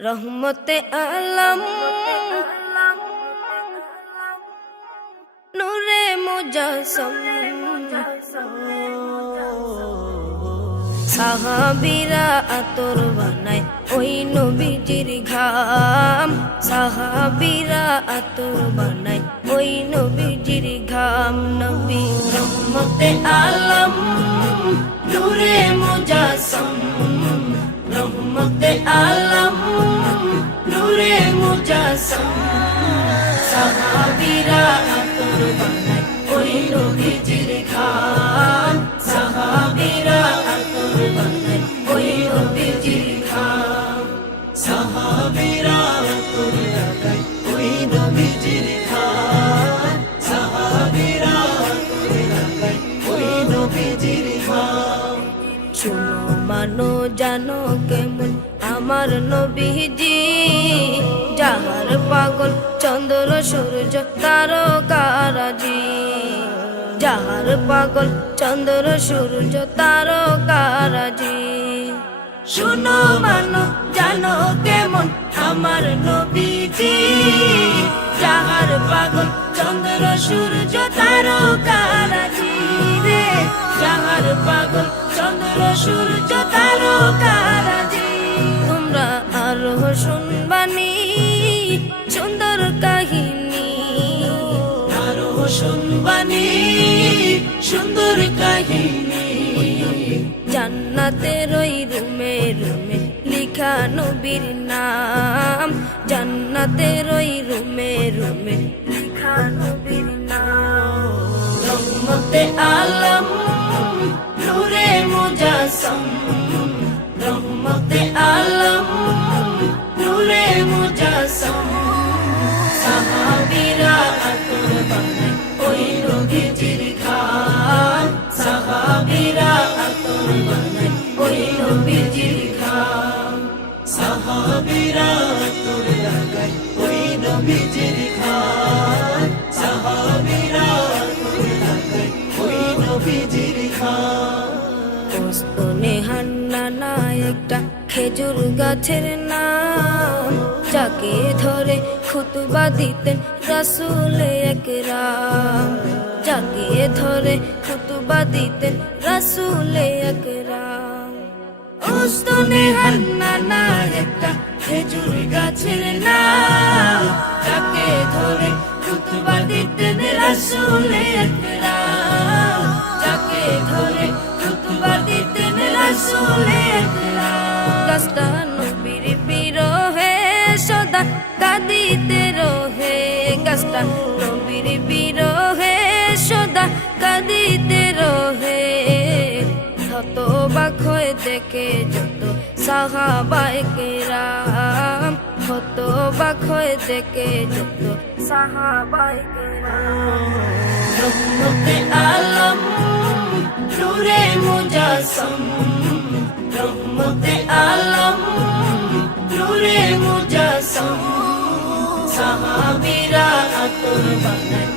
রহমতে আলম নূরে মুজাসসাম সাহাবীরা আতর বানায় ওই নবীজির ঘাম। সাহাবীরা আতর বানায় ওই নবীজির ঘাম। নবী রহমতে আলম নূরে মুজাসসাম রহমতে আলম নূরে মুজাসসাম সাহাবীরা আতর বানায় ওই নবীজির ঘাম। সাহাবীরা আতর বানায় ওই নবীজির ঘাম। সাহাবীরা আতর লাগায় ওই নবীজির ঘাম। সাহাবীরা আতর লাগায় ওই নবীজির ঘাম। শুনো মানো জানো কেমন আমার নবীজি, যাহার পাগল চন্দ্র সূর্য তারকারাজি। যাহার পাগল চন্দ্র সূর্য তারকারাজি। শুনো মানো জানো কেমন আমার নবীজি, যাহার পাগল চন্দ্র সূর্য তারকারাজি রে। যাহার পাগল চন্দ্র সূর্য তারকারাজি। তোমরা আরো শুনবানি সুন্দর কাহিনী, আরো শুনবানি সুন্দর কাহিনী। জান্নাতের ওই রুমে রুমে লিখা নবীর নাম। জান্নাতের ওই রুমে রুমে লিখা নবীর নাম। রহমতে আলম নূরে মুজাসসাম রহমতে আলম নূরে মুজাসসাম সাহাবীরা আতর বানায় ওই নবীজির ঘাম। সাহাবীরা আতর বানায় ওই নবীজির ঘাম। সাহাবীরা আতর লাগায় ওই নবীজির ঘাম। সাহাবীরা আতর লাগায় ওই নবীজির ঘাম। ওস্তনে হান্নানা একটা খেজুর গাছের নাম, যাকে ধরে খুতবা দিতেন রাসূল আকরাম। যাকে ধরে খুতবা দিতেন রাসূল আকরাম। ওস্তনে হান্নানা একটা খেজুর গাছের নাম, যাকে ধরে খুতবা দিতেন রাসূল আকরাম। যাকে ধরে খুতবা দিতেন রাসূল আকরাম। গাছটা নবীর বিরহে সদা কাঁদিতে রহে। গাছটা নবীর বিরহে সদা কাঁদিতে রহে। হতবাক হয়ে দেখে যত সাহাবায়ে কেরাম। হতবাক হয়ে দেখে যত সাহাবায়ে কেরাম। রহমতে আলম নূরে মুজাসসাম রহমতে আলম নূরে মুজাসসাম সাহাবীরা আতর বানায়